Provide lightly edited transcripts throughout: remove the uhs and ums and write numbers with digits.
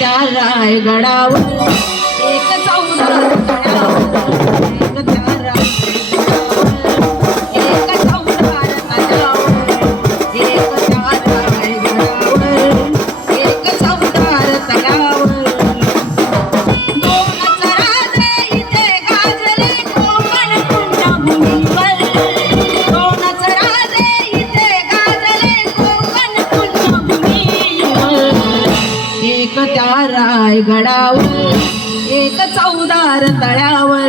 त्या रायगडावर एक चौदार तळ्यावर एक त्या रायगडावर एक चौदार तळ्यावर एक त्या रायगडावर एक चौदार तळ्यावर दोनच राजे इथे गाजले कोकण पुण्यभूमीवर दोनच राजे इथे गाजले कोकण पुण्यभूमीवर एक त्या रायगडावर एक चौदार तळ्यावर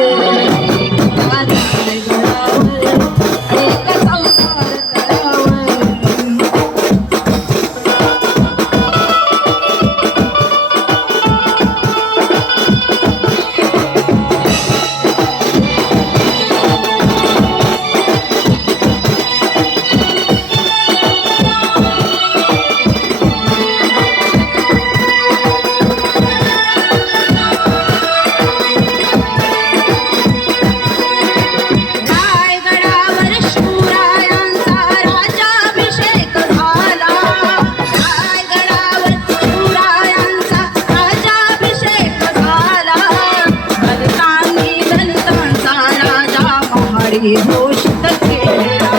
एक त्या रायगडावर एक चौदार तळ्यावर घोषित केला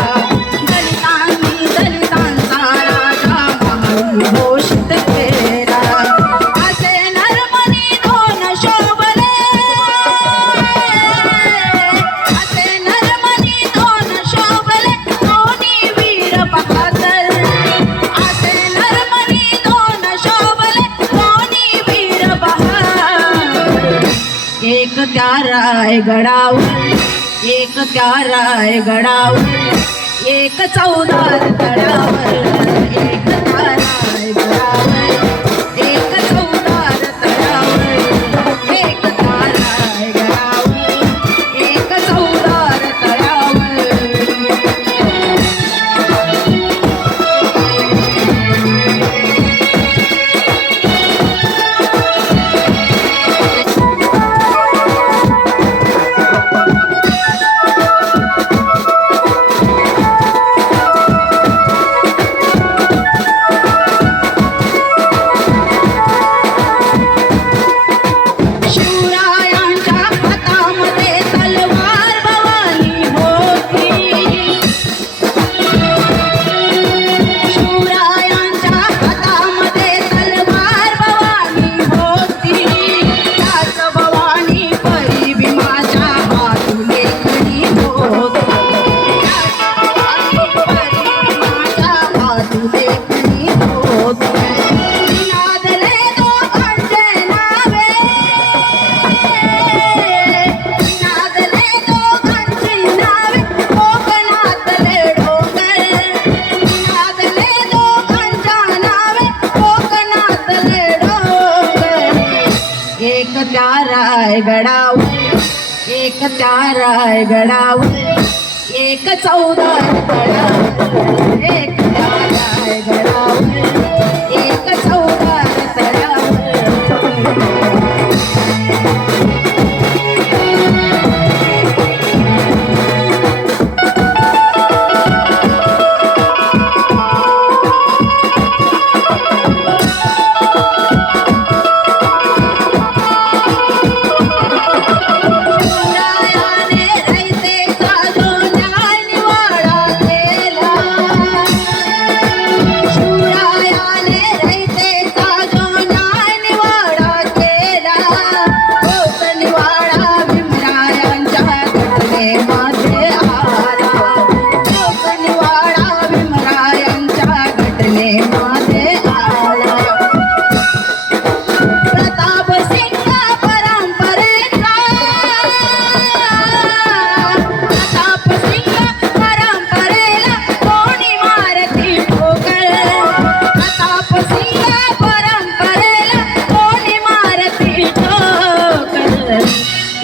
दलितांनी दलितांचा राजा महारी घोषित केला असे नरमनी दोन शोभले असे नरमनी दोन शोभले दोन्ही वीर बहादर असे नरमनी दोन शोभले दोन्ही वीर बहादर एक त्या रायगडावर एक त्या रायगडावर एक चौदार तळ्यावर एक त्या रायगडावर एक चौदार तळ्यावर एक त्या रायगडावर एक चौदार तळ्यावर एक त्या रायगडावर एक त्या रायगडावर एक चौदार तळ्यावर एक त्या रायगडावर एक चौदार तळ्यावर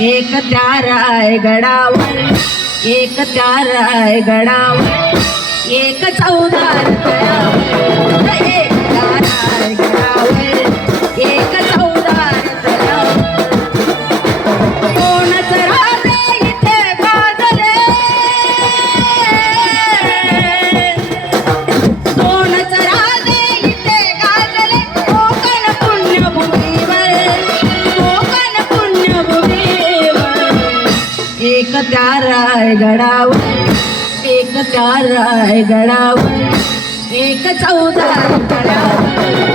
एक त्या रायगडावर एक त्या रायगडावर एक चौदार तळ्यावर एक त्या रायगडावर एक चौदार तळ्यावर कोणच राजे इथे गाजले दोनच राजे इथे गाजले कोकण पुण्यभूमी रायगडावर एक त्या रायगडावर एक चौदार गडावर